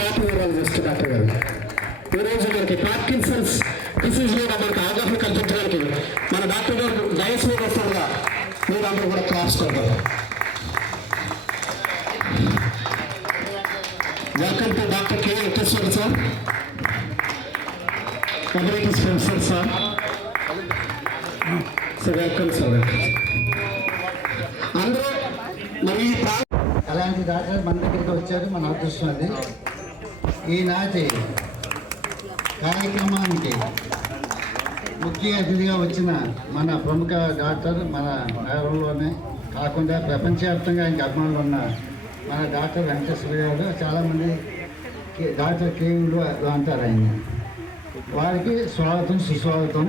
Top neurologist doctor గారు. ఈరోజు మనకి పార్కిన్సన్స్ డిసీజ్లో మనకు అవగాహన కల్పించడానికి మన డాక్టర్ గారు డయస్ మీద వస్తుండగా మీరు అందరూ కూడా క్లాస్ కొడతారు. Welcome to doctor K Venkateswara sir, emeritus professor sir. So welcome sir. అందరూ మరి అలాంటి డాక్టర్ మన దగ్గరికి వచ్చారు, మన అదృష్టం అది. ఈనాటి కార్యక్రమానికి ముఖ్య అతిథిగా వచ్చిన మన ప్రముఖ డాక్టర్, మన నగరంలోనే కాకుండా ప్రపంచవ్యాప్తంగా ఇంకా అభిమానులు ఉన్న మన డాక్టర్ వెంకటేశ్వర గారు. చాలామంది డాక్టర్ కేయులు అంటారు ఆయన. వారికి స్వాగతం, సుస్వాగతం.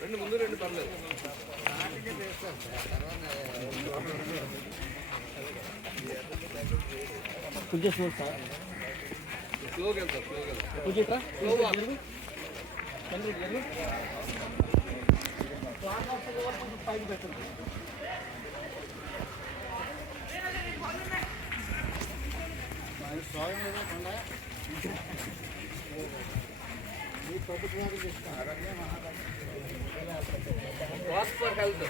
రెండు ముందు రెండు పర్లేదు. కొంచెం స్లో సార్, స్లోగా వెళ్తారు, స్లోగా వెళ్తారు. కొంచెం స్లోగా పైకి పెట్టండి. Walk for health.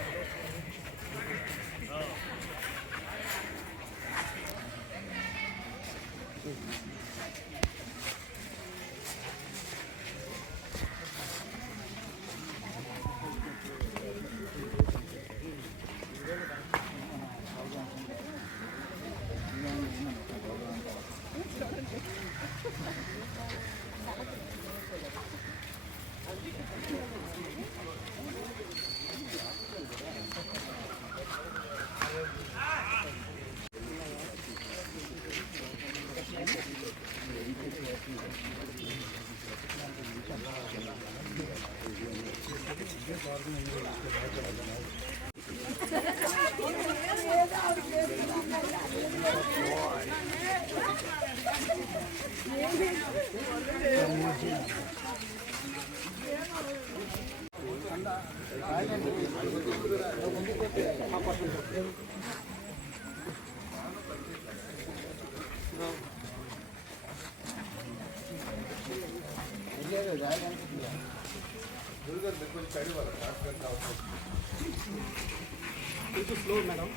Slow madam.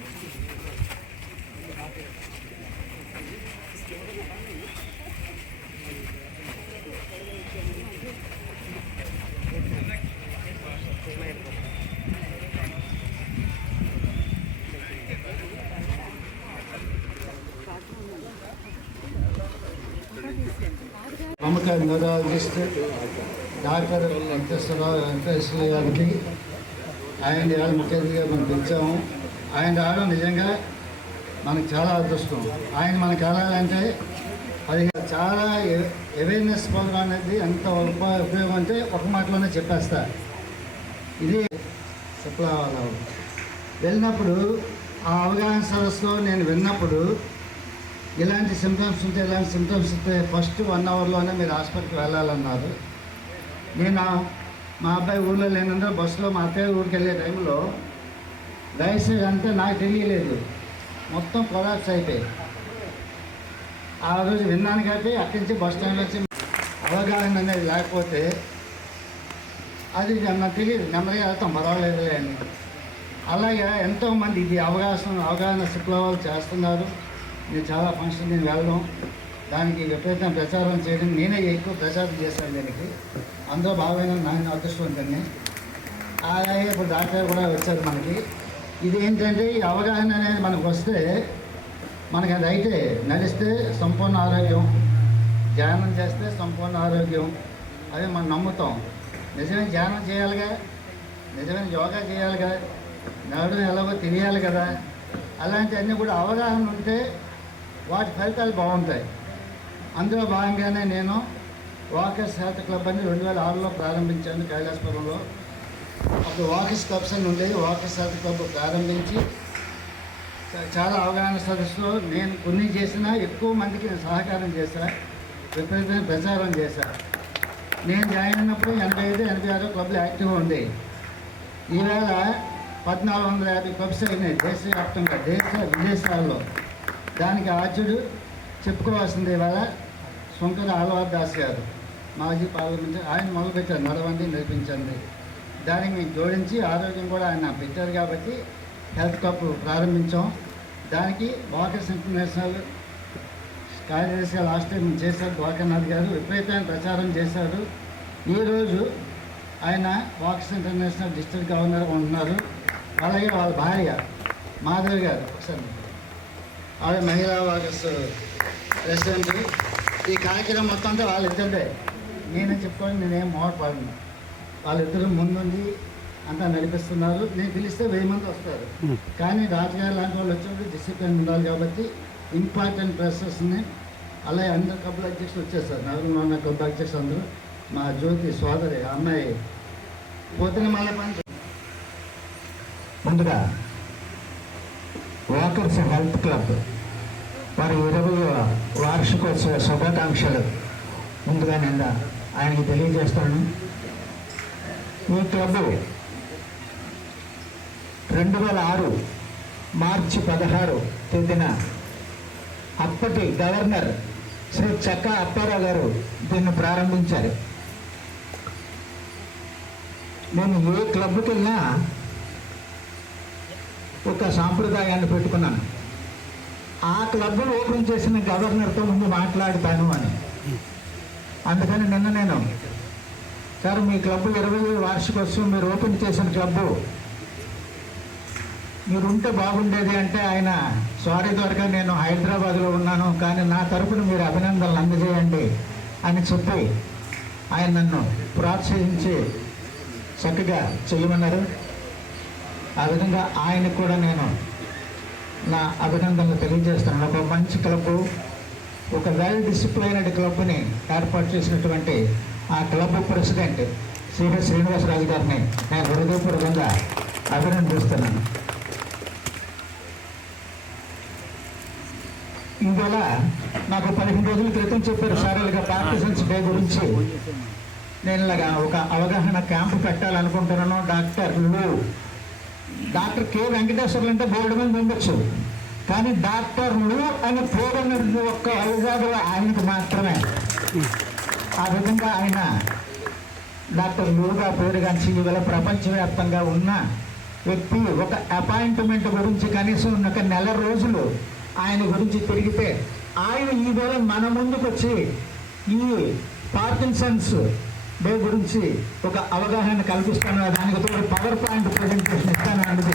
ప్రముఖ న్యూరాలజిస్ట్ డాక్టర్ వెంకటేశ్వర గారికి ఆయన ఇవాళ ముఖ్య అతిథిగా మనం పిలిచాము. ఆయన రావడం నిజంగా మనకు చాలా అదృష్టం. ఆయన మనకు వెళ్ళాలంటే అది చాలా అవేర్నెస్ ప్రోగ్రాం అనేది ఎంత ఉపయోగం అంటే ఒక మాటలోనే చెప్పేస్తా. ఇది సప్లవాళ్ళు వెళ్ళినప్పుడు ఆ అవగాహన సదస్సులో నేను విన్నప్పుడు ఇలాంటి సిమ్టమ్స్ ఉంటే ఫస్ట్ 1 అవర్లోనే మీరు హాస్పిటల్కి వెళ్ళాలన్నారు. నేను మా అబ్బాయి ఊళ్ళో లేనంటే బస్సులో మా అత్తయ్య ఊరికి వెళ్ళే టైంలో లైసెన్స్ అంటే నాకు తెలియలేదు, మొత్తం కొలాప్స్ అయిపోయి ఆ రోజు విన్నాను. కాబట్టి అక్కడి నుంచి బస్ స్టాండ్ వచ్చి అవగాహన అనేది లేకపోతే అది నాకు తెలియదు, నెమ్మదిగా వెళ్తాం పర్వాలేదులే అని. అలాగే ఎంతోమంది ఇది అవగాహన శుక్లవాళ్ళు చేస్తున్నారు. నేను చాలా ఫంక్షన్ నేను వెళ్ళడం, దానికి విపరీతం ప్రచారం చేయడం, నేనే ఎక్కువ ప్రచారం చేశాను. దీనికి అందరూ బాగా, నేను అదృష్టవంతుని. అలాగే ఇప్పుడు డాక్టర్ కూడా వచ్చారు మనకి. ఇది ఏంటంటే ఈ అవగాహన అనేది మనకు వస్తే మనకి అది అయితే నడిస్తే సంపూర్ణ ఆరోగ్యం, ధ్యానం చేస్తే సంపూర్ణ ఆరోగ్యం, అవి మనం నమ్ముతాం. నిజమైన ధ్యానం చేయాలిగా, నిజమైన యోగా చేయాలిగా, నడవడం ఎలాగో తెలియాలి కదా. అలాంటివన్నీ కూడా అవగాహన ఉంటే వాటి ఫలితాలు బాగుంటాయి. అందులో భాగంగానే నేను వాకర్స్ హెల్త్ క్లబ్ అని 2006లో ప్రారంభించాను కైలాసపురంలో. అప్పుడు వాకర్స్ క్లబ్స్ అని ఉండేవి. వాకర్స్ హెల్త్ క్లబ్ ప్రారంభించి చాలా అవగాహన సదస్సులో నేను కొన్ని చేసినా ఎక్కువ మందికి నేను సహకారం చేశాను, విపరీతమైన ప్రచారం చేశాను. నేను జాయిన్ అయినప్పుడు 85, 86 క్లబ్లు యాక్టివ్గా ఉండేవి. ఈవేళ 1450 క్లబ్స్ అయినాయి దేశవ్యాప్తంగా, విదేశాల్లో. దానికి ఆద్యుడు చెప్పుకోవాల్సింది ఇవాళ శంకర ఆళ్వార్ దాస్ గారు, మాజీ పార్లమెంట్. ఆయన మొదలుపెట్టారు నడవండి నడిపించండి. దానికి మేము జోడించి ఆరోగ్యం కూడా ఆయన పెట్టారు కాబట్టి హెల్త్ క్లబ్ ప్రారంభించాం. దానికి వాకర్స్ ఇంటర్నేషనల్ కార్యదర్శిగా లాస్ట్ టైం చేశారు ద్వారకానాథ్ గారు, విపరీతమైన ప్రచారం చేశారు. ఈరోజు ఆయన వాకర్స్ ఇంటర్నేషనల్ డిస్ట్రిక్ట్ గవర్నర్ ఉన్నారు. అలాగే వాళ్ళ భార్య మాధవి గారు, ఒకసారి ఆవిడ మహిళా వాకర్స్ ప్రెసిడెంట్. ఈ కార్యక్రమం మొత్తం అంతా వాళ్ళిద్దరే, నేనే చెప్పుకొని నేనేం మోడపడను. వాళ్ళిద్దరూ ముందుండి అంతా నడిపిస్తున్నారు. నేను పిలిస్తే 1000 మంది వస్తారు, కానీ డాక్టర్ గారు లాంటి వాళ్ళు వచ్చినప్పుడు డిసిప్లిన్ ఉండాలి కాబట్టి ఇంపార్టెంట్ ప్రెసెస్ని అలాగే అందరు క్లబ్ల అధ్యక్షులు వచ్చేస్తారు. నగరంలో ఉన్న క్లబ్ అధ్యక్షులు అందరూ, మా జ్యోతి సోదరి అమ్మాయి పోతున్న మళ్ళీ పని. ముందుగా వాకర్స్ హెల్త్ క్లబ్ వారి 20వ వార్షికోత్సవ శుభాకాంక్షలు ముందుగా నేను ఆయనకి తెలియజేస్తాను. ఈ క్లబ్ 2006 మార్చి 16 తేదీన అప్పటి గవర్నర్ శ్రీ చక్కా అప్పారావు గారు దీన్ని ప్రారంభించారు. నేను ఏ క్లబ్కి వెళ్ళినా ఒక సాంప్రదాయాన్ని పెట్టుకున్నాను. ఆ క్లబ్ ఓపెన్ చేసిన గవర్నర్తో ముందు మాట్లాడతాను అని. అందుకని నిన్న నేను, సార్ మీ క్లబ్ 20వ వార్షికోత్సవం మీరు ఓపెన్ చేసిన క్లబ్, మీరు ఉంటే బాగుండేది అంటే ఆయన, సారీ ద్వారా నేను హైదరాబాద్లో ఉన్నాను, కానీ నా తరపున మీరు అభినందనలు అందజేయండి అని చెప్పి ఆయన నన్ను ప్రోత్సహించి చక్కగా చేయమన్నారు. ఆ విధంగా ఆయనకు కూడా నేను నా అభినందనలు తెలియజేస్తున్నాను. ఒక మంచి క్లబ్, ఒక వెల్ డిసిప్లైన్డ్ క్లబ్ని ఏర్పాటు చేసినటువంటి ఆ క్లబ్ ప్రెసిడెంట్ శ్రీ శ్రీనివాసరాజు గారిని నేను హృదయపూర్వకంగా అభినందిస్తున్నాను. ఇవాళ నాకు 15 రోజుల క్రితం చెప్పారు సార్, ఇలాగ పార్కిన్సన్స్ డే గురించి నేను ఇలాగా ఒక అవగాహన క్యాంపు పెట్టాలనుకుంటున్నాను. డాక్టర్ కె వెంకటేశ్వర్లు అంటే బోర్డు మంది ఉండొచ్చు, కానీ డాక్టర్లు అని పేరు అన్నది ఒక్క వైజాగ్లో ఆయనకు మాత్రమే. ఆ విధంగా ఆయన డాక్టర్ లూగా పేరుగాంచి ఇవాళ ప్రపంచవ్యాప్తంగా ఉన్న వ్యక్తి. ఒక అపాయింట్మెంట్ గురించి కనీసం ఒక నెల రోజులు ఆయన గురించి తిరిగితే ఆయన ఈవేళ మన ముందుకు వచ్చి ఈ పార్కిన్సన్స్ డే గురించి ఒక అవగాహన కల్పిస్తాను. దానికి తోడు పవర్ పాయింట్ ప్రజెంటేషన్ ఇస్తాను అన్నది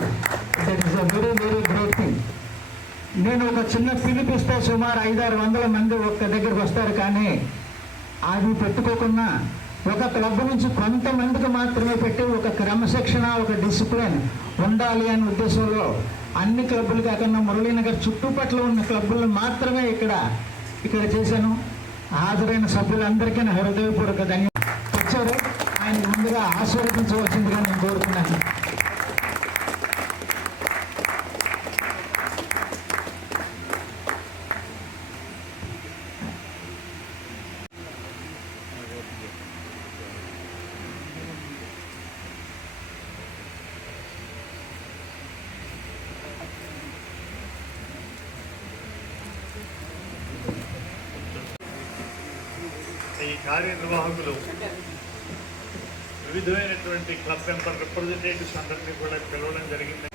that is a very very great thing. నేను ఒక చిన్న పిలిపిస్తే సుమారు 500-600 మంది ఒక్క దగ్గరికి వస్తారు, కానీ అది పెట్టుకోకుండా ఒక క్లబ్ నుంచి కొంతమందికి మాత్రమే పెట్టి ఒక క్రమశిక్షణ, ఒక డిసిప్లిన్ ఉండాలి అనే ఉద్దేశంలో అన్ని క్లబ్బులు కాకుండా మురళీనగర్ చుట్టుపక్కల ఉన్న క్లబ్బులను మాత్రమే ఇక్కడ చేశాను. హాజరైన సభ్యులందరికీ నా హృదయపూర్వక ధన్యవాదాలు. వచ్చారు, ఆయన ముందుగా ఆశీర్వదించవలసిందిగా నేను కోరుతున్నాను. ఈ కార్యనిర్వాహకులు వివిధమైనటువంటి క్లబ్ మెంబర్ రిప్రజెంటేటివ్స్ అందరినీ కూడా పిలవడం జరిగింది.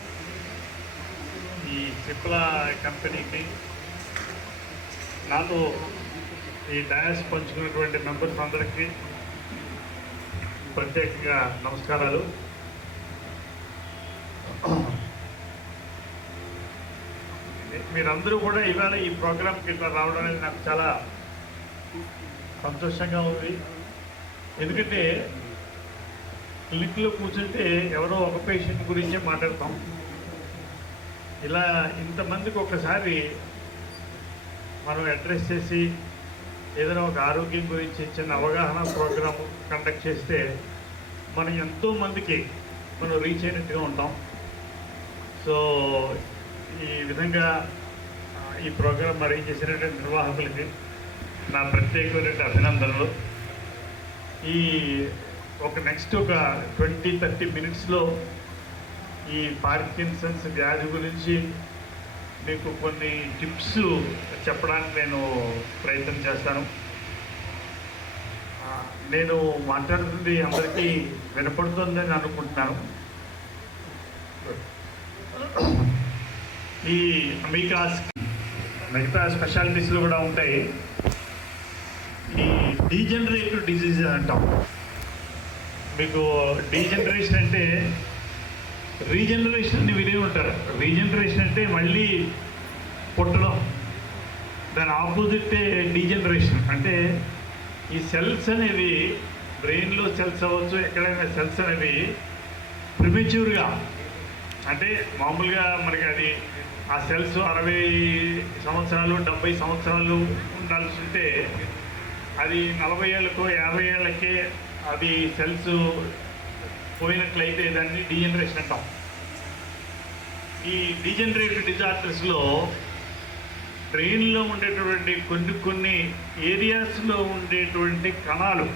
ఈ సిప్లా కంపెనీకి నాతో ఈ డయాస్ పంచుకున్నటువంటి మెంబర్స్ అందరికీ ప్రత్యేకంగా నమస్కారాలు. మీరందరూ కూడా ఇవాళ ఈ ప్రోగ్రామ్కి ఇట్లా రావడం అనేది నాకు చాలా సంతోషంగా ఉంది. ఎందుకంటే క్లినిక్లో కూర్చుంటే ఎవరో ఒక పేషెంట్ గురించే మాట్లాడతాం. ఇలా ఇంతమందికి ఒకసారి మనం అడ్రస్ చేసి ఏదైనా ఒక ఆరోగ్యం గురించి చిన్న అవగాహన ప్రోగ్రాం కండక్ట్ చేస్తే మనం ఎంతోమందికి మనం రీచ్ అయినట్టుగా ఉంటాం. సో ఈ విధంగా ఈ ప్రోగ్రాం అరేంజ్ చేసినటువంటి నిర్వాహకులకి నా ప్రత్యేకమైన అభినందనలు. ఈ నెక్స్ట్ ఒక 20-30 మినిట్స్లో ఈ పార్కిన్సన్స్ వ్యాధి గురించి మీకు కొన్ని టిప్స్ చెప్పడానికి నేను ప్రయత్నం చేస్తాను. నేను మాట్లాడుతుంది అందరికీ వినపడుతుందని అనుకుంటున్నాను. ఈ మిగతా స్పెషాలిటీస్లో కూడా ఉంటాయి. ఈ డీజనరేటివ్ డిజీజ్ అంటాం. మీకు డీజనరేషన్ అంటే రీజనరేషన్ అని వినే ఉంటారు. రీజనరేషన్ అంటే మళ్ళీ పుట్టడం, దాని ఆపోజిటే డీజనరేషన్. అంటే ఈ సెల్స్ అనేవి బ్రెయిన్లో సెల్స్ అవ్వచ్చు, ఎక్కడైనా సెల్స్ అనేవి ప్రిమెచ్యూర్గా, అంటే మామూలుగా మనకి అది ఆ సెల్స్ 60 సంవత్సరాలు 70 సంవత్సరాలు ఉండాల్సి ఉంటే అది 40 ఏళ్ళకో 50 ఏళ్ళకే అది సెల్స్ పోయినట్లయితే దాన్ని డీజనరేషన్ అంటాం. ఈ డీజనరేటివ్ డిజార్డర్స్లో బ్రెయిన్లో ఉండేటువంటి కొన్ని ఏరియాస్లో ఉండేటువంటి కణాలు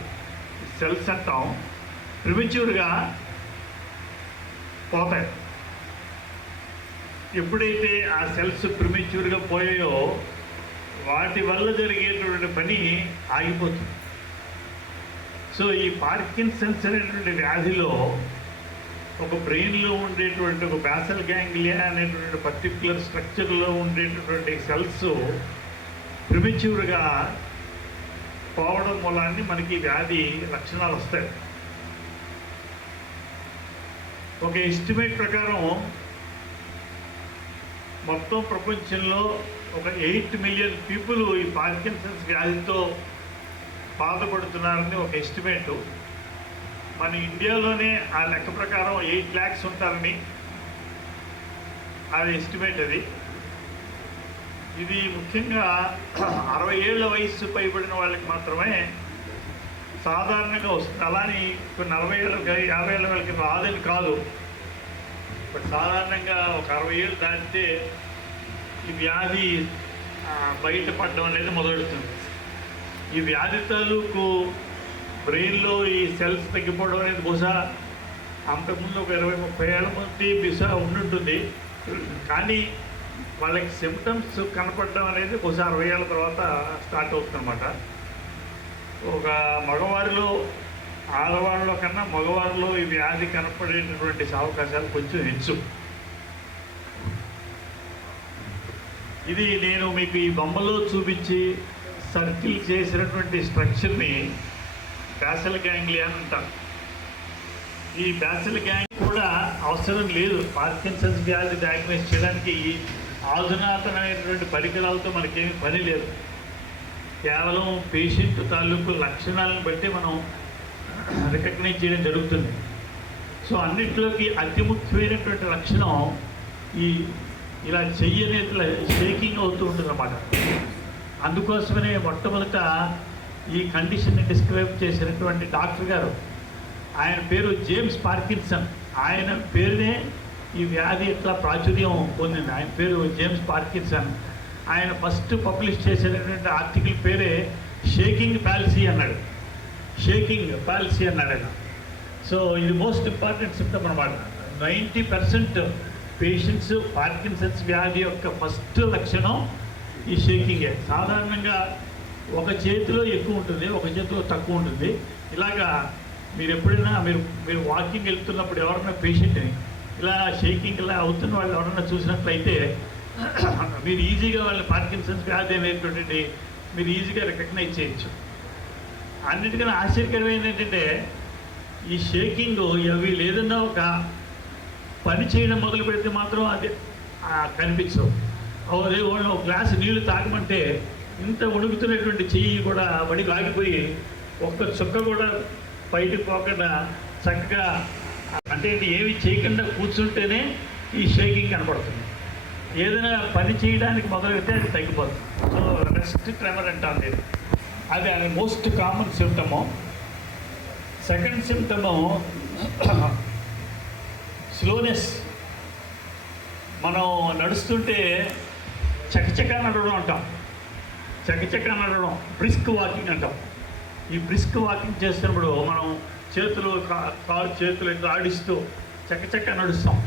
సెల్స్ అంటాం, ప్రిమెచ్యూర్గా పోతాయి. ఎప్పుడైతే ఆ సెల్స్ ప్రిమెచ్యూర్గా పోయాయో వాటి వల్ల జరిగేటువంటి పని ఆగిపోతుంది. సో ఈ పార్కిన్సన్స్ అనేటువంటి వ్యాధిలో ఒక బ్రెయిన్లో ఉండేటువంటి ఒక బాసల్ గ్యాంగ్లియా అనేటువంటి పర్టిక్యులర్ స్ట్రక్చర్లో ఉండేటటువంటి సెల్స్ ప్రిమెచ్యూర్గా పోవడం మూలాన్ని మనకి వ్యాధి లక్షణాలు వస్తాయి. ఒక ఎస్టిమేట్ ప్రకారం మొత్తం ప్రపంచంలో ఒక 8 మిలియన్ పీపుల్ ఈ పార్కిన్సన్స్ వ్యాధితో బాధపడుతున్నారని ఒక ఎస్టిమేటు. మన ఇండియాలోనే ఆ లెక్క ప్రకారం 8 lakhs ఉంటారని అది ఎస్టిమేట్. ఇది ముఖ్యంగా 60 ఏళ్ల వయస్సు పైబడిన వాళ్ళకి మాత్రమే సాధారణంగా వస్తుంది. అలాని 40 ఏళ్ళకి 50 ఏళ్ళ వాళ్ళకి రాదని కాదు. బట్ సాధారణంగా ఒక 60 ఏళ్ళు దాటితే ఈ వ్యాధి బయటపడడం అనేది మొదలెడుతుంది. ఈ వ్యాధి తాలూకు బ్రెయిన్లో ఈ సెల్స్ తగ్గిపోవడం అనేది బహుశా అంతకుముందు ఒక 20-30 ఏళ్ళ మంది బహుశా ఉండుంటుంది. కానీ వాళ్ళకి సిమ్టమ్స్ కనపడడం అనేది బహుశా 60 ఏళ్ళ తర్వాత స్టార్ట్ అవుతుందన్నమాట. ఒక మగవారిలో ఆడవాళ్ళలో కన్నా మగవారిలో ఈ వ్యాధి కనపడేటటువంటి అవకాశాలు కొంచెం హెచ్చు. ఇది నేను మీకు ఈ బొమ్మలో చూపించి సర్కిల్ చేసినటువంటి స్ట్రక్చర్ని బాసల్ గ్యాంగ్లియా అంటారు. ఈ బాసల్ గ్యాంగ్ కూడా అవసరం లేదు పార్కిన్సన్స్ వ్యాధి డయాగ్నోస్ చేయడానికి. ఆధునాతనమైనటువంటి పరికరాలతో మనకేమీ పని లేదు. కేవలం పేషెంట్ తాలూకు లక్షణాలను బట్టి మనం రికగ్నైజ్ చేయడం జరుగుతుంది. సో అన్నింటిలోకి అతి ముఖ్యమైనటువంటి లక్షణం ఈ ఇలా చెయ్యి అనేది షేకింగ్ అవుతూ ఉంటుంది అన్నమాట. అందుకోసమనే మొట్టమొదట ఈ కండిషన్ని డిస్క్రైబ్ చేసినటువంటి డాక్టర్ గారు, ఆయన పేరు జేమ్స్ పార్కిన్సన్. ఆయన పేరునే ఈ వ్యాధి ఎట్లా ప్రాచుర్యం పొందింది. ఆయన పేరు జేమ్స్ పార్కిన్సన్. ఆయన ఫస్ట్ పబ్లిష్ చేసినటువంటి ఆర్టికల్ పేరే షేకింగ్ పాలసీ అన్నాడు. షేకింగ్ పాలసీ అన్నాడు ఆయన. సో ఇది మోస్ట్ ఇంపార్టెంట్ సిమ్టమ్ అన్నమాట. 90% పేషెంట్స్ పార్కిన్సన్స్ వ్యాధి యొక్క ఫస్ట్ లక్షణం ఈ షేకింగే. సాధారణంగా ఒక చేతిలో ఎక్కువ ఉంటుంది, ఒక చేతిలో తక్కువ ఉంటుంది. ఇలాగా మీరు ఎప్పుడైనా మీరు వాకింగ్ వెళ్తున్నప్పుడు ఎవరైనా పేషెంట్ని ఇలా షేకింగ్ ఇలా అవుతున్న వాళ్ళు ఎవరైనా చూసినట్లయితే మీరు ఈజీగా వాళ్ళ పార్కిన్సన్స్ వ్యాధి అనేటువంటిది మీరు ఈజీగా రికగ్నైజ్ చేయొచ్చు. అన్నిటికన్నా ఆశ్చర్యకరమైనది ఏంటంటే ఈ షేకింగ్ అవి లేదన్నా ఒక పని చేయడం మొదలు పెడితే మాత్రం అది కనిపించవు. అదే వాళ్ళు ఒక గ్లాసు నీళ్లు తాగమంటే ఇంత వణుకుతున్నటువంటి చెయ్యి కూడా వడికి ఆగిపోయి ఒక్క చుక్క కూడా బయటకు పోకుండా చక్కగా అంటే ఏమి చేయకుండా కూర్చుంటేనే ఈ షేకింగ్ కనపడుతుంది. ఏదైనా పని చేయడానికి మొదలైతే అది తగ్గిపోతుంది. సో రెస్ట్ ట్రెమర్ అంటాం నేను. అది most common symptom. Second symptom slowness. మనం నడుస్తుంటే చకచకా నడవడం అంటాం. చకచకా నడవడం బ్రిస్క్ వాకింగ్ అంటాం. ఈ బ్రిస్క్ వాకింగ్ చేస్తున్నప్పుడు మనం చేతులు కాలు చేతులు ఇట్లా ఆడిస్తూ చకచకా నడుస్తాం.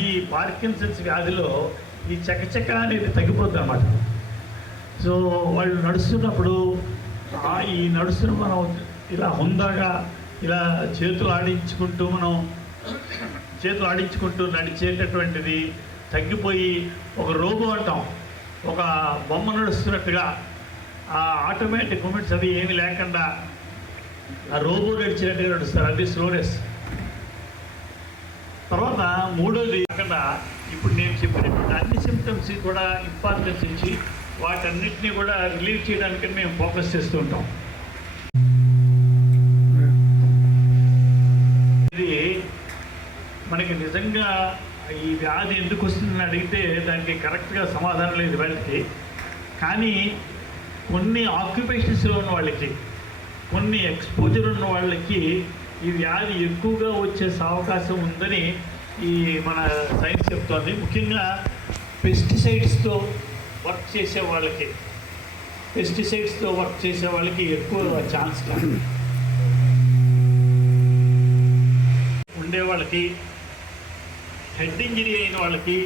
ఈ పార్కిన్సన్స్ వ్యాధిలో ఈ చకచక అనేది తగ్గిపోద్ది అన్నమాట. సో వాళ్ళు నడుస్తున్నప్పుడు ఈ నడుస్తున్న మనం ఇలా హుందాగా ఇలా చేతులు ఆడించుకుంటూ నడిచేటటువంటిది తగ్గిపోయి ఒక రోబో అంటాం, ఒక బొమ్మ నడుస్తున్నట్టుగా ఆ ఆటోమేటిక్ మూమెంట్స్ అవి ఏమి లేకుండా ఆ రోబో నడిచినట్టుగా నడుస్తారు. అది స్లోనెస్. తర్వాత మూడోది కాకుండా ఇప్పుడు నేను చెప్పినటువంటి అన్ని సిమ్టమ్స్ కూడా ఇంపార్టెన్స్ ఇచ్చి వాటన్నిటినీ కూడా రిలీవ్ చేయడానికి మేము ఫోకస్ చేస్తూ ఉంటాం. ఇది మనకి నిజంగా ఈ వ్యాధి ఎందుకు వస్తుందని అడిగితే దానికి కరెక్ట్గా సమాధానం లేదు వాళ్ళకి. కానీ కొన్ని ఆక్యుపేషన్స్లో ఉన్న వాళ్ళకి, కొన్ని ఎక్స్పోజర్ ఉన్న వాళ్ళకి ఈ వ్యాధి ఎక్కువగా వచ్చే అవకాశం ఉందని ఈ మన సైన్స్ చెప్తోంది. ముఖ్యంగా పెస్టిసైడ్స్తో వర్క్ చేసే వాళ్ళకి ఎక్కువ ఛాన్స్ ఉండే వాళ్ళకి, హెడ్ ఇంజరీ అయిన వాళ్ళకి,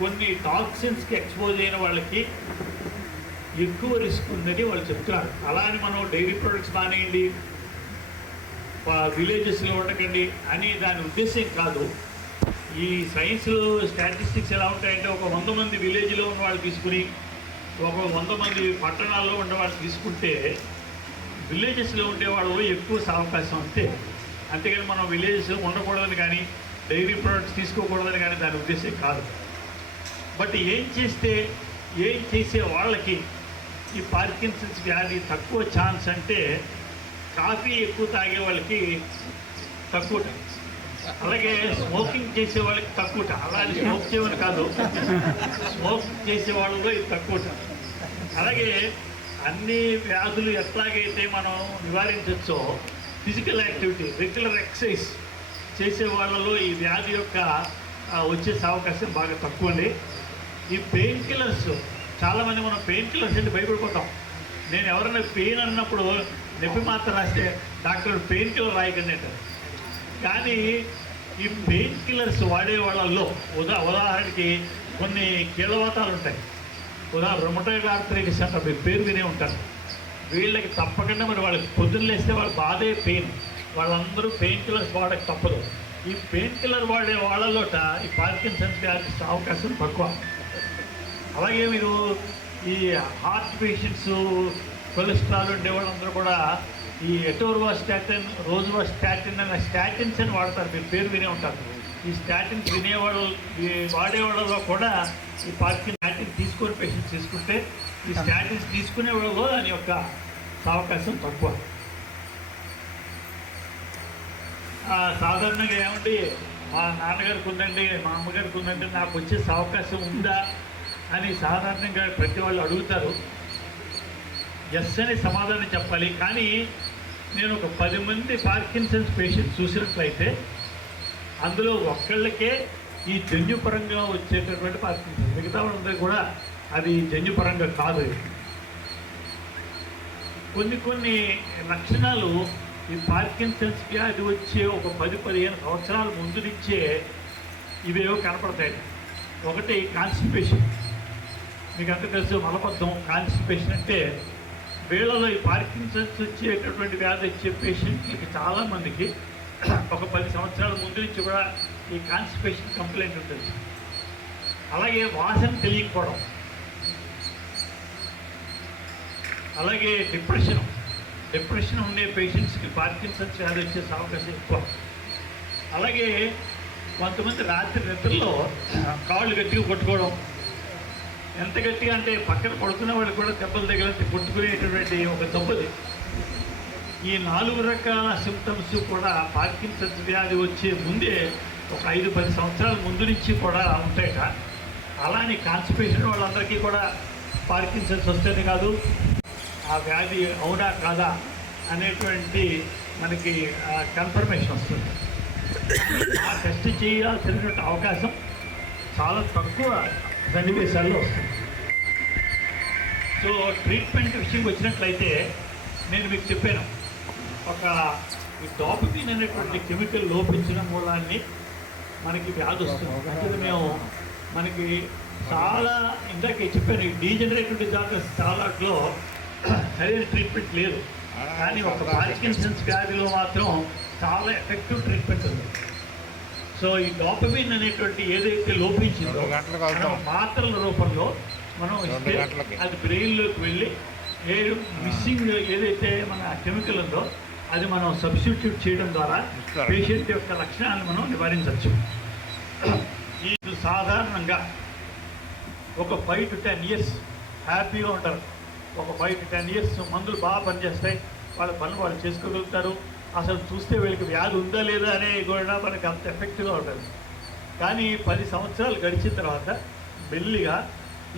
కొన్ని టాక్సిన్స్కి ఎక్స్పోజ్ అయిన వాళ్ళకి ఎక్కువ రిస్క్ ఉందని వాళ్ళు చెప్తున్నారు. అలా అని మనం డైరీ ప్రొడక్ట్స్ మానేయండి, విలేజెస్లో ఉండకండి అని దాని ఉద్దేశం కాదు. ఈ సైన్స్లో స్టాటిస్టిక్స్ ఎలా ఉంటాయంటే ఒక 100 మంది విలేజ్లో ఉన్న వాళ్ళు తీసుకుని ఒక 100 మంది పట్టణాల్లో ఉన్న వాళ్ళు తీసుకుంటే విలేజెస్లో ఉండేవాళ్ళు ఎక్కువ అవకాశం అంతే. అంతేగాని మనం విలేజెస్లో ఉండకూడదని కానీ డైరీ ప్రొడక్ట్స్ తీసుకోకూడదని కానీ దాని ఉద్దేశం కాదు. బట్ ఏం చేసే వాళ్ళకి ఈ పార్కిన్సన్స్ వ్యాధి తక్కువ ఛాన్స్ అంటే కాఫీ ఎక్కువ తాగే వాళ్ళకి తక్కువ, అలాగే స్మోకింగ్ చేసే వాళ్ళకి తక్కువ. అలాగే స్మోక్ చేయమని కాదు, స్మోక్ చేసే వాళ్ళలో ఇది తక్కువ. అలాగే అన్ని వ్యాధులు ఎట్లాగైతే మనం నివారించవచ్చో ఫిజికల్ యాక్టివిటీ, రెగ్యులర్ ఎక్సర్సైజ్ చేసే వాళ్ళలో ఈ వ్యాధి యొక్క వచ్చే అవకాశం బాగా తక్కువ అండి. ఈ పెయిన్ కిల్లర్స్, చాలామంది మనం పెయిన్ కిల్లర్స్ అంటే భయపడిపోతాం. నేను ఎవరైనా పెయిన్ అన్నప్పుడు నొప్పి మాత్రం రాస్తే డాక్టర్ పెయిన్ కిల్లర్ రాయకండి అంటారు. కానీ ఈ పెయిన్ కిల్లర్స్ వాడే వాళ్ళల్లో ఉదాహరణకి కొన్ని కీళ్ళవాతాలు ఉంటాయి. రొమటాయిడ్ ఆర్థరైటిస్ అంటారు, మీరు పేరు వినే ఉంటారు. వీళ్ళకి తప్పకుండా మరి వాళ్ళకి పొద్దున్న లేస్తే వాళ్ళ బాధే పెయిన్, వాళ్ళందరూ పెయిన్ కిల్లర్స్ వాడక తప్పదు. ఈ పెయిన్ కిల్లర్ వాడే వాళ్ళలోట ఈ పార్కిన్సన్స్ వ్యాధి అవకాశం తక్కువ. అలాగే మీరు ఈ హార్ట్ పేషెంట్స్, కొలెస్ట్రాల్ ఉండే వాళ్ళందరూ కూడా ఈ ఎటోర్వాస్టాటిన్, రోజువాస్టాటిన్ అనే స్టాటిన్స్ అని వాడతారు, మీరు పేరు వినే ఉంటారు. ఈ స్టాటిన్స్ వాడేవాళ్ళలో కూడా ఈ స్టాటిన్ తీసుకునే పేషెంట్స్ తీసుకుంటే ఈ స్టాటిన్స్ తీసుకునే వాళ్ళలో దాని యొక్క అవకాశం తక్కువ. సాధారణంగా ఏమండి మా నాన్నగారికి ఉందండి, మా అమ్మగారికి ఉందండి, నాకు వచ్చే అవకాశం ఉందా అని సాధారణంగా ప్రతి వాళ్ళు అడుగుతారు. ఎస్ అని సమాధానం చెప్పాలి. కానీ నేను ఒక 10 మంది పార్కిన్సన్స్ పేషెంట్స్ చూసినట్లయితే అందులో ఒక్కళ్ళకే ఈ జన్యుపరంగా వచ్చేటటువంటి పార్కిన్సన్స్, మిగతా వాళ్ళందరూ కూడా అది జన్యుపరంగా కాదు. కొన్ని లక్షణాలు ఈ పార్కిన్సన్స్ వ్యాధి వచ్చే ఒక 10-15 సంవత్సరాల ముందు నుంచే ఇవేవో కనపడతాయి. ఒకటి కాన్స్టిపేషన్, మీకు అంత తెలుసు, మలబద్ధం. కాన్స్టిపేషన్ అంటే వీళ్ళలో ఈ పార్కిన్సన్స్ వచ్చేటటువంటి వ్యాధి వచ్చే పేషెంట్లకి చాలామందికి ఒక 10 సంవత్సరాల ముందు నుంచి కూడా ఈ కాన్స్టిపేషన్ కంప్లైంట్ ఉంటుంది. అలాగే వాసన తెలియకపోవడం, అలాగే డిప్రెషన్ ఉండే పేషెంట్స్కి పార్కిన్సన్స్ వ్యాధి వచ్చే అవకాశం ఎక్కువ. అలాగే కొంతమంది రాత్రి నిద్రలో కాళ్ళు గట్టిగా కొట్టుకోవడం, ఎంత గట్టిగా అంటే పక్కన పడుతున్న వాళ్ళు కూడా దెబ్బలు తగిలితే కొట్టుకునేటటువంటి ఒక దెబ్బది. ఈ 4 రకాల సిమ్టమ్స్ కూడా పార్కిన్సన్స్ వ్యాధి వచ్చే ముందే ఒక 5-10 సంవత్సరాల ముందు నుంచి కూడా ఉంటాయట. అలానే కాన్స్టిపేషన్ వాళ్ళందరికీ కూడా పార్కిన్సన్స్ వస్తుంది కాదు, ఆ వ్యాధి అవునా కాదా అనేటువంటి మనకి కన్ఫర్మేషన్ వస్తుంది. ఆ టెస్ట్ చేయాల్సినటువంటి అవకాశం చాలా తక్కువ సన్నివేశాల్లో వస్తుంది. సో ట్రీట్మెంట్ విషయంకి వచ్చినట్లయితే నేను మీకు చెప్పాను, ఒక ఈ డాపికిన్ అనేటువంటి కెమికల్ లోపించిన మూలాన్ని మనకి వ్యాధి వస్తుంది. అంటే మనకి చాలా ఇందాక చెప్పాను, ఈ డీజనరేటివ్ డిజార్డర్స్ చాలాట్లో సరైన ట్రీట్మెంట్ లేదు. కానీ ఒక పార్కిన్సన్స్ వ్యాధిలో మాత్రం చాలా ఎఫెక్టివ్ ట్రీట్మెంట్ ఉంది. సో ఈ డోపమిన్ అనేటువంటి ఏదైతే లోపించిందో మనం మాత్రల రూపంలో మనం ఇస్తే అది బ్రెయిన్లోకి వెళ్ళి మిస్సింగ్ ఏదైతే మన కెమికల్ ఉందో అది మనం సబ్స్టిట్యూట్ చేయడం ద్వారా పేషెంట్ యొక్క లక్షణాలను మనం నివారించవచ్చు. ఈ సాధారణంగా ఒక 5 to 10 years హ్యాపీగా ఉంటారు. ఒక 5 to 10 years మందులు బాగా పనిచేస్తాయి, వాళ్ళ పనులు వాళ్ళు చేసుకోగలుగుతారు. అసలు చూస్తే వీళ్ళకి వ్యాధి ఉందా లేదా అనే కూడా మనకి అంత ఎఫెక్టివ్గా ఉంటుంది. కానీ 10 సంవత్సరాలు గడిచిన తర్వాత మెల్లిగా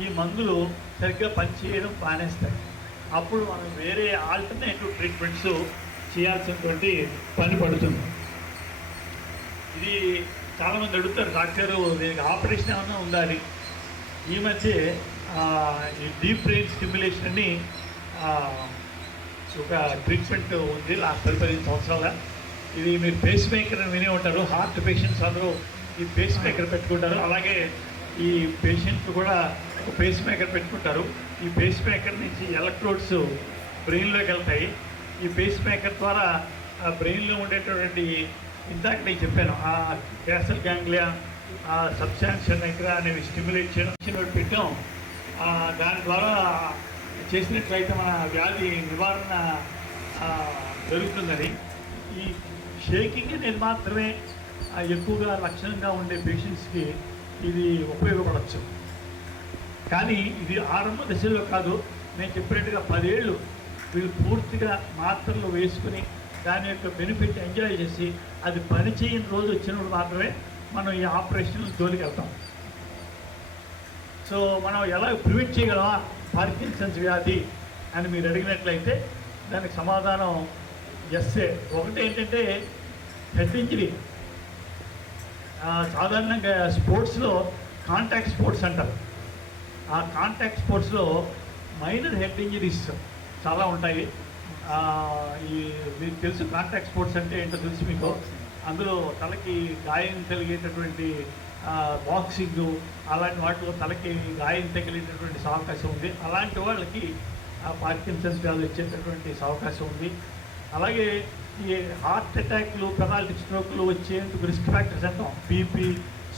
ఈ మందులు సరిగ్గా పనిచేయడం మానేస్తాయి. అప్పుడు మనం వేరే ఆల్టర్నేటివ్ ట్రీట్మెంట్స్ చేయాల్సినటువంటి పని పడుతుంది. ఇది చాలామంది అడుగుతారు, డాక్టరు దీనికి ఆపరేషన్ ఏమన్నా ఉందా అని. ఈ మధ్య ఈ డీప్ బ్రెయిన్ స్టిమ్యులేషన్ అని ఒక ట్రీట్మెంట్ ఉంది లాస్ట్ 10-15 సంవత్సరాల. ఇది మీరు పేస్ మేకర్ అని వినే ఉంటారు. హార్ట్ పేషెంట్స్ అందరూ ఈ పేస్ మేకర్ పెట్టుకుంటారు. అలాగే ఈ పేషెంట్లు కూడా ఒక పేస్ మేకర్ పెట్టుకుంటారు. ఈ పేస్ మేకర్ నుంచి ఎలక్ట్రోడ్స్ బ్రెయిన్లోకి వెళ్తాయి. ఈ పేస్ మేకర్ ద్వారా ఆ బ్రెయిన్లో ఉండేటటువంటి ఇందాక నేను చెప్పాను ఆ క్యాసల్ గ్యాంగ్లియా, ఆ సబ్స్టాన్షియల్ నైగ్రా అనేవి స్టిమ్యులేట్ చేయడం పెట్టాం. దాని ద్వారా చేసినట్లయితే మన వ్యాధి నివారణ జరుగుతుందని. ఈ షేకింగ్ అనేది మాత్రమే ఎక్కువగా లక్షణంగా ఉండే పేషెంట్స్కి ఇది ఉపయోగపడవచ్చు. కానీ ఇది ఆరంభ దశలో కాదు. నేను చెప్పినట్టుగా 10 ఏళ్ళు వీళ్ళు పూర్తిగా మాత్రలు వేసుకుని దాని యొక్క బెనిఫిట్ ఎంజాయ్ చేసి అది పని చేయని రోజు వచ్చినప్పుడు మాత్రమే మనం ఈ ఆపరేషన్ జోలికి వెళ్తాం. సో మనం ఎలా ప్రివెంట్ చేయగలమా పార్కిన్సన్స్ వ్యాధి అని మీరు అడిగినట్లయితే దానికి సమాధానం ఎస్ఏ. ఒకటి ఏంటంటే హెడ్ ఇంజరీ. సాధారణంగా స్పోర్ట్స్లో కాంటాక్ట్ స్పోర్ట్స్ అంటారు. ఆ కాంటాక్ట్ స్పోర్ట్స్లో మైనర్ హెడ్ ఇంజరీస్ చాలా ఉంటాయి. మీకు తెలుసు కాంటాక్ట్ స్పోర్ట్స్ అంటే ఏంటో తెలుసు మీకు. అందులో తలకి గాయం కలిగేటటువంటి బాక్సింగ్ అలాంటి వాటిలో తలకి గాయం తగిలేటటువంటి అవకాశం ఉంది. అలాంటి వాళ్ళకి పార్కిన్సన్స్ వ్యాధి వచ్చేటటువంటి అవకాశం ఉంది. అలాగే ఈ హార్ట్ అటాక్లు, పెరాలిటిక్ స్ట్రోక్లు వచ్చేందుకు రిస్క్ ఫ్యాక్టర్స్ అంటాం. బీపీ,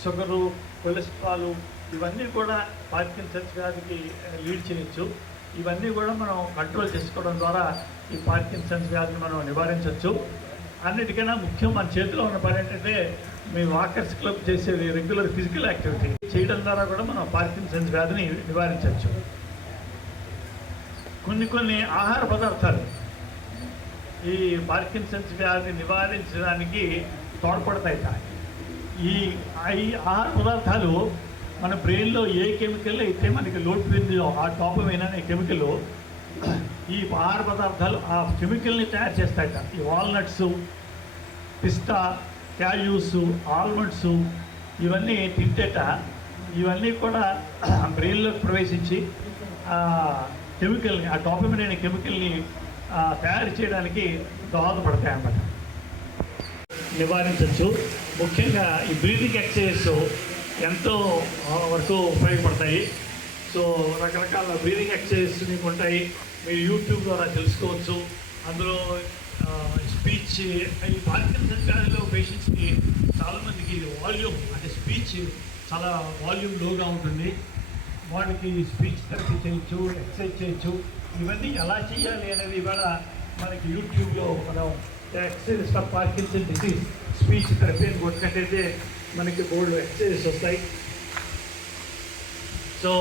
షుగరు, కొలెస్ట్రాల్ ఇవన్నీ కూడా పార్కిన్సన్స్ వ్యాధికి లీడ్ చేయొచ్చు. ఇవన్నీ కూడా మనం కంట్రోల్ చేసుకోవడం ద్వారా ఈ పార్కిన్సన్స్ వ్యాధిని మనం నివారించవచ్చు. అన్నిటికైనా ముఖ్యం మన చేతిలో ఉన్న పని ఏంటంటే మీ వాకర్స్ క్లబ్ చేసేది రెగ్యులర్ ఫిజికల్ యాక్టివిటీ చేయడం ద్వారా కూడా మనం పార్కిన్సన్స్ వ్యాధిని నివారించవచ్చు. కొన్ని ఆహార పదార్థాలు ఈ పార్కిన్సన్స్ వ్యాధిని నివారించడానికి తోడ్పడతాయి. ఈ ఆహార పదార్థాలు మన బ్రెయిన్లో ఏ కెమికల్ అయితే మనకి లోటు పొందిందో ఆ డోపమైన్ అనే కెమికల్ ఈ ఆహార పదార్థాలు ఆ కెమికల్ని తయారు చేస్తాయట. ఈ వాల్నట్స్, పిస్తా, క్యాష్యూస్, ఆల్మండ్స్ ఇవన్నీ తింటేట ఇవన్నీ కూడా బ్రెయిన్లోకి ప్రవేశించి కెమికల్ని, ఆ డోపమైన్ అనే కెమికల్ని తయారు చేయడానికి దోహదపడతాయి అన్నమాట. నివారించవచ్చు. ముఖ్యంగా ఈ బ్రీతింగ్ ఎక్సర్సైజెస్ ఎంతో వరకు ఉపయోగపడతాయి. సో రకరకాల బ్రీతింగ్ ఎక్సర్సైజెస్ మీకు ఉంటాయి, మీరు యూట్యూబ్ ద్వారా తెలుసుకోవచ్చు. అందులో స్పీచ్, ఈ పార్కిన్సన్స్ వ్యాధిలో పేషెంట్స్కి చాలామందికి వాల్యూమ్ అంటే స్పీచ్ చాలా వాల్యూమ్ లోగా ఉంటుంది. వాళ్ళకి స్పీచ్ థెరపీ చేయొచ్చు, ఎక్సర్సైజ్ చేయొచ్చు. ఇవన్నీ ఎలా చేయాలి అనేది ఇవాళ మనకి యూట్యూబ్లో మనం exercise for Parkinson disease speech therapy అని కొట్టుకట్టయితే మనకి బోల్డ్ ఎక్సర్సైజెస్ వస్తాయి. సో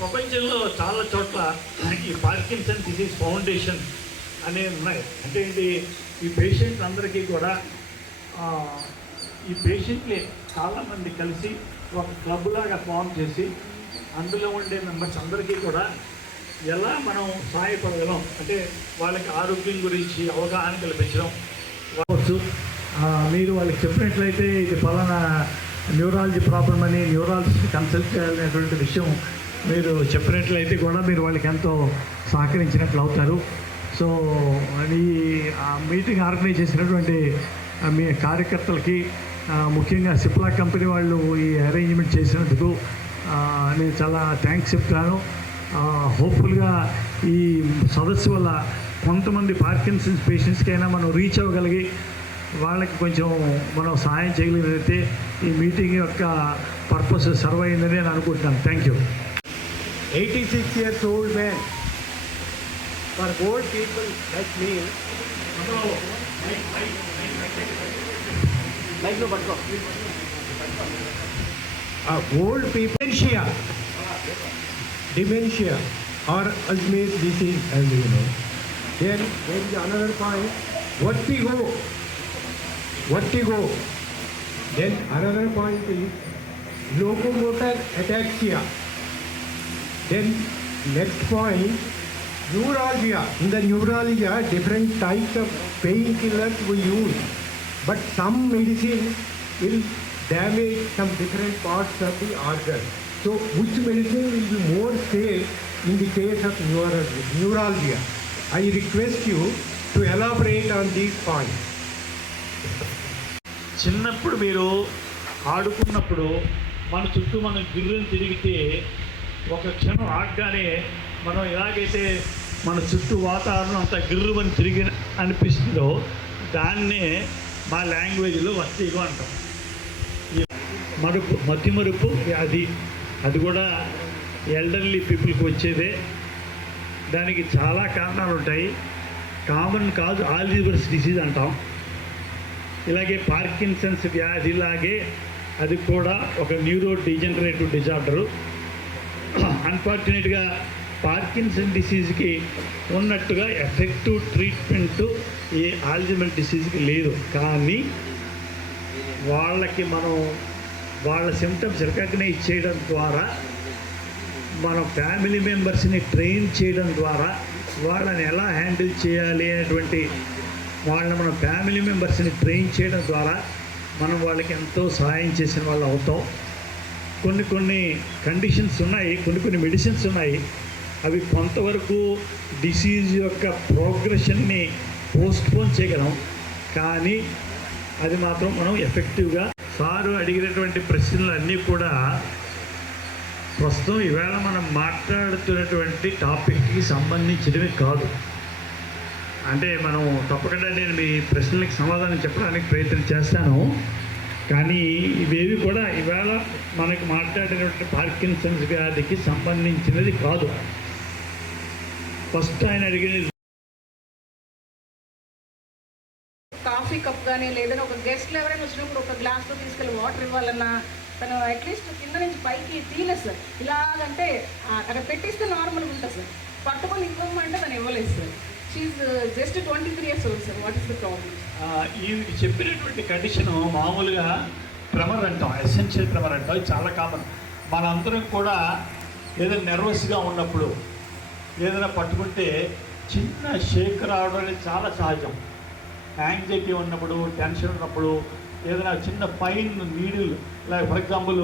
ప్రపంచంలో చాలా చోట్ల ఈ పార్కిన్సన్ డిసీజ్ ఫౌండేషన్ అనేవి ఉన్నాయి. అంటే ఇది ఈ పేషెంట్ అందరికీ కూడా ఈ పేషెంట్లే చాలామంది కలిసి ఒక క్లబ్ లాగా ఫామ్ చేసి అందులో ఉండే మెంబర్స్ అందరికీ కూడా ఎలా మనం సహాయపడగలం అంటే వాళ్ళకి ఆరోగ్యం గురించి అవగాహన కల్పించడం కావచ్చు. మీరు వాళ్ళకి చెప్పినట్లయితే ఇది ఫలానా న్యూరాలజీ ప్రాబ్లం అని న్యూరాలజిస్ట్ కన్సల్ట్ చేయాలనేటువంటి విషయం మీరు చెప్పినట్లయితే కూడా మీరు వాళ్ళకి ఎంతో సహకరించినట్లు అవుతారు. సో ఈ మీటింగ్ ఆర్గనైజ్ చేసినటువంటి మీ కార్యకర్తలకి ముఖ్యంగా సిప్లా కంపెనీ వాళ్ళు ఈ అరేంజ్మెంట్ చేసినందుకు నేను చాలా థ్యాంక్స్ చెప్తాను. హోప్ఫుల్గా ఈ సదస్సు వల్ల కొంతమంది పార్కిన్సన్స్ పేషెంట్స్కైనా మనం రీచ్ అవ్వగలిగి వాళ్ళకి కొంచెం మనం సహాయం చేయగలిగితే ఈ మీటింగ్ యొక్క పర్పస్ సర్వ్ అయిందని నేను అనుకుంటున్నాను. Thank you. 86 years old man. For old people like me, old people, dementia or Alzheimer's disease, as you know. Then there is another point, vertigo. Then another point is locomotor ataxia. Then next point, neuralgia. In the neuralgia, different types of painkillers we use, but some medicine will damage some different parts of the organ. So which medicine will be more safe in the case of neuralgia? I request you to elaborate on these points. చిన్నప్పుడు మీరు ఆడుకున్నప్పుడు మన చుట్టూ మనం గిర్రని తిరిగితే ఒక క్షణం ఆడగానే మనం ఎలాగైతే మన చుట్టూ వాతావరణం అంతా గిర్రుమని తిరిగి అనిపిస్తుందో దాన్నే మా లాంగ్వేజ్లో వస్తీగో అంటాం. మతిమరుపు అది కూడా ఎల్డర్లీ పీపుల్కి వచ్చేదే. దానికి చాలా కారణాలు ఉంటాయి. కామన్ కాజ్ ఆల్జీమర్స్ డిసీజ్ అంటాం. ఇలాగే పార్కిన్సన్స్ వ్యాధిలాగే అది కూడా ఒక న్యూరో డిజనరేటివ్ డిజార్డరు. అన్ఫార్చునేట్గా పార్కిన్సన్ డిసీజ్కి ఉన్నట్టుగా ఎఫెక్టివ్ ట్రీట్మెంట్ ఏ ఆల్జీమర్ డిసీజ్కి లేదు. కానీ వాళ్ళకి మనం వాళ్ళ సిమ్టమ్స్ రికగ్నైజ్ చేయడం ద్వారా, మన ఫ్యామిలీ మెంబర్స్ని ట్రైన్ చేయడం ద్వారా వాళ్ళని ఎలా హ్యాండిల్ చేయాలి అనేటువంటి మన ఫ్యామిలీ మెంబర్స్ని ట్రైన్ చేయడం ద్వారా మనం వాళ్ళకి ఎంతో సహాయం చేసిన వాళ్ళు అవుతాం. కొన్ని కండిషన్స్ ఉన్నాయి, కొన్ని మెడిసిన్స్ ఉన్నాయి. అవి కొంతవరకు డిసీజ్ యొక్క ప్రోగ్రెషన్ని పోస్ట్పోన్ చేయగలం, కానీ అది మాత్రం మనం ఎఫెక్టివ్గా. సారు అడిగినటువంటి ప్రశ్నలు అన్నీ కూడా ప్రస్తుతం ఈవేళ మనం మాట్లాడుతున్నటువంటి టాపిక్కి సంబంధించినవి కాదు. అంటే మనం తప్పకుండా నేను మీ ప్రశ్నలకి సమాధానం చెప్పడానికి ప్రయత్నం చేస్తాను, కానీ ఇవేవి కూడా ఈవేళ మనకి మాట్లాడినటువంటి పార్కిన్సన్స్ వ్యాధికి సంబంధించినది కాదు. ఫస్ట్ ఆయన అడిగినది కాఫీ కప్ కానీ లేదని ఒక గెస్ట్లు ఎవరైనా వచ్చినప్పుడు ఒక గ్లాస్లో తీసుకెళ్ళి వాటర్ ఇవ్వాలన్నా తను అట్లీస్ట్ కింద నుంచి పైకి తీయలేదు సార్. ఇలాగంటే అక్కడ పెట్టిస్తే నార్మల్గా ఉంటుంది సార్. పట్టుకొని ఇవ్వమంటే తను ఇవ్వలేదు sir. She just 23 years old sir. What is the problem? ఈ చెప్పినటువంటి కండిషన్ మామూలుగా ట్రెమర్ అంటాం, ఎసెన్షియల్ ట్రెమర్ అంటాం. ఇది చాలా కామన్. మనందరం కూడా ఏదైనా నర్వస్గా ఉన్నప్పుడు ఏదైనా పట్టుకుంటే చిన్న షేక్ రావడం అనేది చాలా సహజం. యాంగ్జైటీ ఉన్నప్పుడు, టెన్షన్ ఉన్నప్పుడు, ఏదైనా చిన్న fine needle, like for example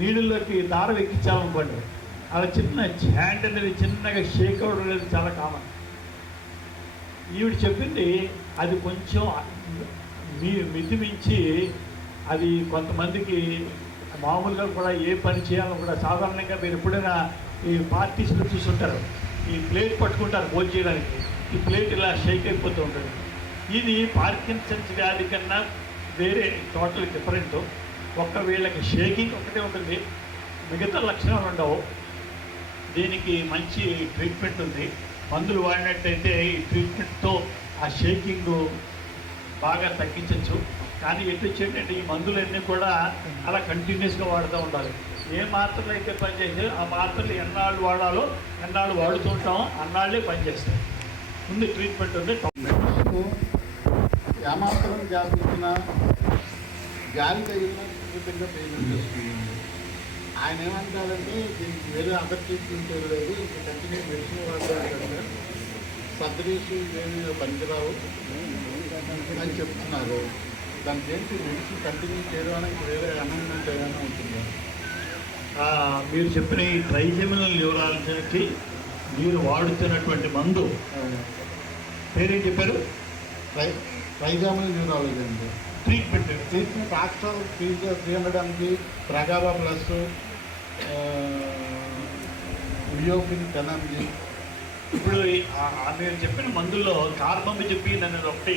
నీడిల్లోకి దారం ఎక్కించాలనుకోండి, అలా చిన్న హ్యాండ్ అనేది చిన్నగా షేక్ అవ్వడం అనేది చాలా కామన్. ఈవిడ చెప్పింది అది కొంచెం మితిమించి అది కొంతమందికి మామూలుగా కూడా ఏ పని చేయాలని కూడా సాధారణంగా మీరు ఎప్పుడైనా ఈ పార్టీస్లో చూస్తుంటారు, ఈ ప్లేట్ పట్టుకుంటారు భోజనం చేయడానికి, ఈ ప్లేట్ ఇలా షేక్ అయిపోతూ ఉంటుంది. ఇది పార్కిన్సన్స్ వ్యాధి కన్నా వేరే టోటల్ డిఫరెంట్. వీళ్ళకి షేకింగ్ ఒకటే ఉంటుంది, మిగతా లక్షణాలు ఉండవు. దీనికి మంచి ట్రీట్మెంట్ ఉంది. మందులు వాడినట్టయితే ఈ ట్రీట్మెంట్తో ఆ షేకింగ్ బాగా తగ్గించవచ్చు. కానీ ఎటు వచ్చేటంటే ఈ మందులన్నీ కూడా అలా కంటిన్యూస్గా వాడుతూ ఉండాలి. ఏ మాత్రలు అయితే పనిచేసి ఆ మాత్రలు ఎన్నాళ్ళు వాడాలో ఎన్నాళ్ళు వాడుతుంటామో అన్నాళ్ళే పనిచేస్తాయి. ముందు ట్రీట్మెంట్ ఉంది. ఏమాత్రం గ్యాప్ ఇచ్చిన గాలి తగిలిన విధంగా పేమెంట్ చేస్తుంది. ఆయన ఏమంటారంటే దీనికి వేరే అదర్ ట్రీట్మెంట్ లేదు, ఇంకా కంటిన్యూ మెడిసిన్ వాడతారు, సర్జరీస్ ఇవేమి పనికిరావు అని చెప్తున్నారు. దానికి ఏంటి మెడిసిన్ కంటిన్యూ చేయడానికి వేరే అమెండ్మెంట్ ఏమైనా ఉంటుందా? మీరు చెప్పిన ఈ ట్రైజెమినల్ న్యూరాలజీకి మీరు వాడుతున్నటువంటి మందు పేరేం చెప్పారు? ట్రైజెమినల్ న్యూరాలజీ అండి. ట్రీట్మెంట్ ఆక్సల్ 300 mg, ప్రగాబా ప్లస్, వియోపిన్ 10 mg. ఇప్పుడు మీరు చెప్పిన మందుల్లో కార్బమిజపీన్ అనేది ఒకటి,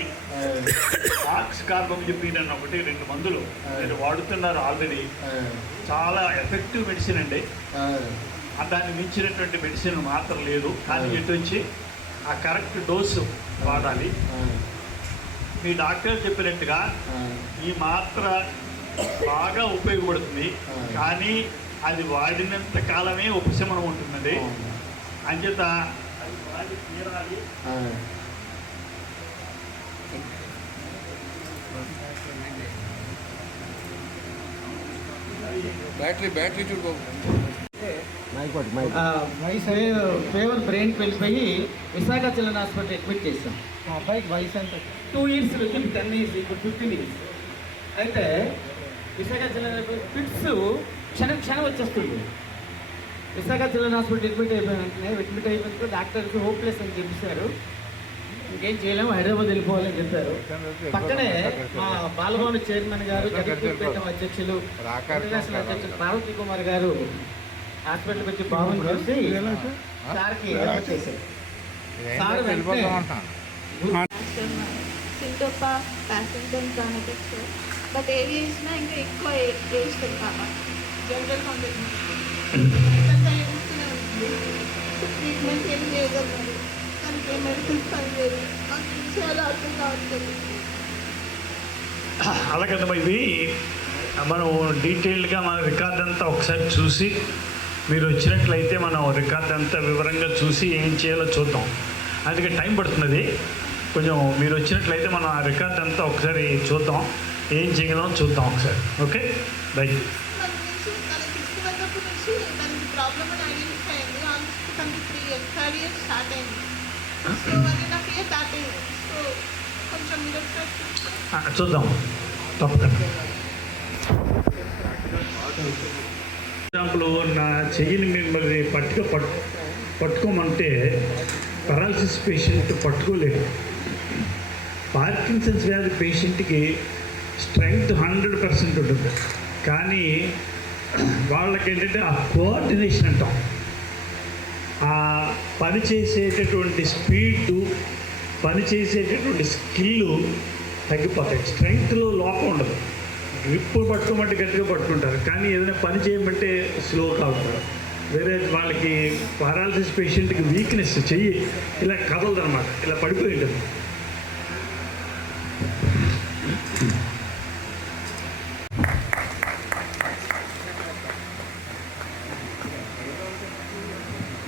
ఆక్స్ కార్బమిజపీన్ అని ఒకటి, 2 మందులు మీరు వాడుతున్నారు ఆల్రెడీ. చాలా ఎఫెక్టివ్ మెడిసిన్ అండి. దాన్ని మించినటువంటి మెడిసిన్ మాత్రం లేదు. కానీ ఎటు వచ్చి ఆ కరెక్ట్ డోసు వాడాలి. మీ డాక్టర్ చెప్పినట్టుగా ఈ మాత్ర బాగా ఉపయోగపడుతుంది, కానీ అది వాడినంత కాలమే ఉపశమనం ఉంటుందండి. అంచేత అది తీరాలి. బ్యాటరీ చూడు. మై ఫేవర్ బ్రెయిన్కి వెళ్ళిపోయి విశాఖ చిల్డ్రన్ హాస్పిటల్ అడ్మిట్ చేస్తాం. మా అబ్బాయికి వయసు ఎంత 2 years నుంచి 10 years, ఇప్పుడు 15 years. అయితే విశాఖ చిల్డ్రన్ ఫిట్స్ క్షణం వచ్చేస్తుంది. విశాఖ చిల్డ్రన్ హాస్పిటల్ అడ్మిట్ అయిపోయిన డాక్టర్స్ హోప్లెస్ అని చెప్పేశారు, ఇంకేం చేయలేము, హైదరాబాద్ వెళ్ళిపోవాలని చెప్పారు. పక్కనే మా బాలభవన్ చైర్మన్ గారు, జగత్పేట అధ్యక్షులు, ఇంటర్నేషనల్ అధ్యక్షులు పార్వతీ కుమార్ గారు హాస్పిటల్కి వచ్చి బాబుని చూసి సార్కి చేశారు. సార్ సింటోపా ప్యాసింగ్టన్ కానటిక్స్, బట్ ఏది చేసినా ఇంకా ఎక్కువ వేస్తుంది కామా జనరల్ ట్రీట్మెంట్ ఏం చేయగలరు, దానికి మెడిసిన్స్ పని లేదు, నాకు ఏం చేయాలో అర్థం కావట్లేదు. అలాగేమ్మా, ఇది మనం డీటెయిల్డ్గా మన రికార్డ్ అంతా ఒకసారి చూసి, మీరు వచ్చినట్లయితే మనం రికార్డ్ అంతా వివరంగా చూసి ఏం చేయాలో చూద్దాం. అందుకే టైం పడుతున్నది కొంచెం. మీరు వచ్చినట్లయితే మనం ఆ రికార్డ్ అంతా ఒకసారి చూద్దాం, ఏం చేయగలం చూద్దాం ఒకసారి. Okay, right. ప్రాబ్లమ్ అని ఐడెంటిఫై అయింది. Almost 3 years, 3rd year start అయింది. సో 1.5 year దాటింది. సో కొంచెం మీరు చూద్దాం తప్పకుండా. ఎగ్జాంపుల్, నా చెయ్యిని మిమ్మల్ని పట్టుకోమంటే పెరాలసిస్ పేషెంట్ పట్టుకోలేడు. పార్కిన్సన్స్ వ్యాధి పేషెంట్కి స్ట్రెంగ్త్ 100% ఉంటుంది, కానీ వాళ్ళకి ఏంటంటే ఆ కోఆర్డినేషన్ అంటాం, ఆ పని చేసేటటువంటి స్పీడు, పని చేసేటటువంటి స్కిల్ తగ్గిపోతాయి. స్ట్రెంగ్త్లో లోపం ఉండదు. గ్రిప్ పట్టుకోమంటే గట్టిగా పట్టుకుంటారు, కానీ ఏదైనా పని చేయమంటే స్లోగా అవుతారు. వేరే వాళ్ళకి పారాలసిస్ పేషెంట్కి వీక్నెస్, చెయ్యి ఇలా కదలదు అనమాట, ఇలా పడిపోయి ఉంటుంది.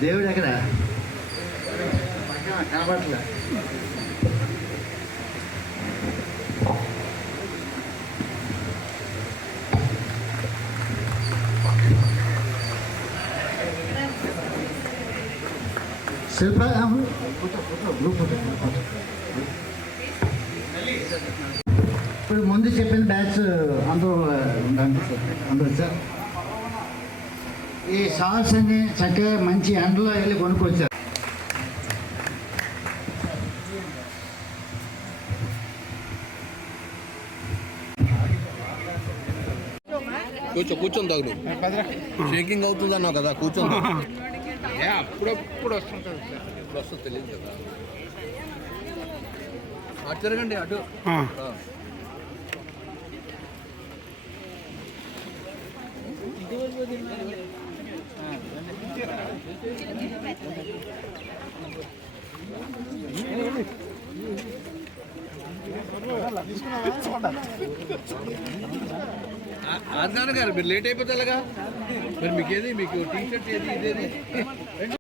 దేవుడు ఎక్కడ కనబట్లే. శిల్ప ఇప్పుడు ముందు చెప్పిన బ్యాచ్ అందరూ అందరూ సార్ ఈ సాల్స్ అని చక్కగా మంచి ఎండలో వెళ్ళి కొనుక్కొచ్చారు. కూర్చొని తాగు. షేకింగ్ అవుతుందన్నావు కదా, కూర్చొని అప్పుడప్పుడు వస్తుంటుంది సార్. ఇప్పుడు వస్తుంది తెలియదు కదా. అటు తిరగండి, అటు. ఆజ్ఞాన గారు మీరు లేట్ అయిపోతే అలాగా మరి మీకేది మీకు టీ షర్ట్ ఏది ఇదేది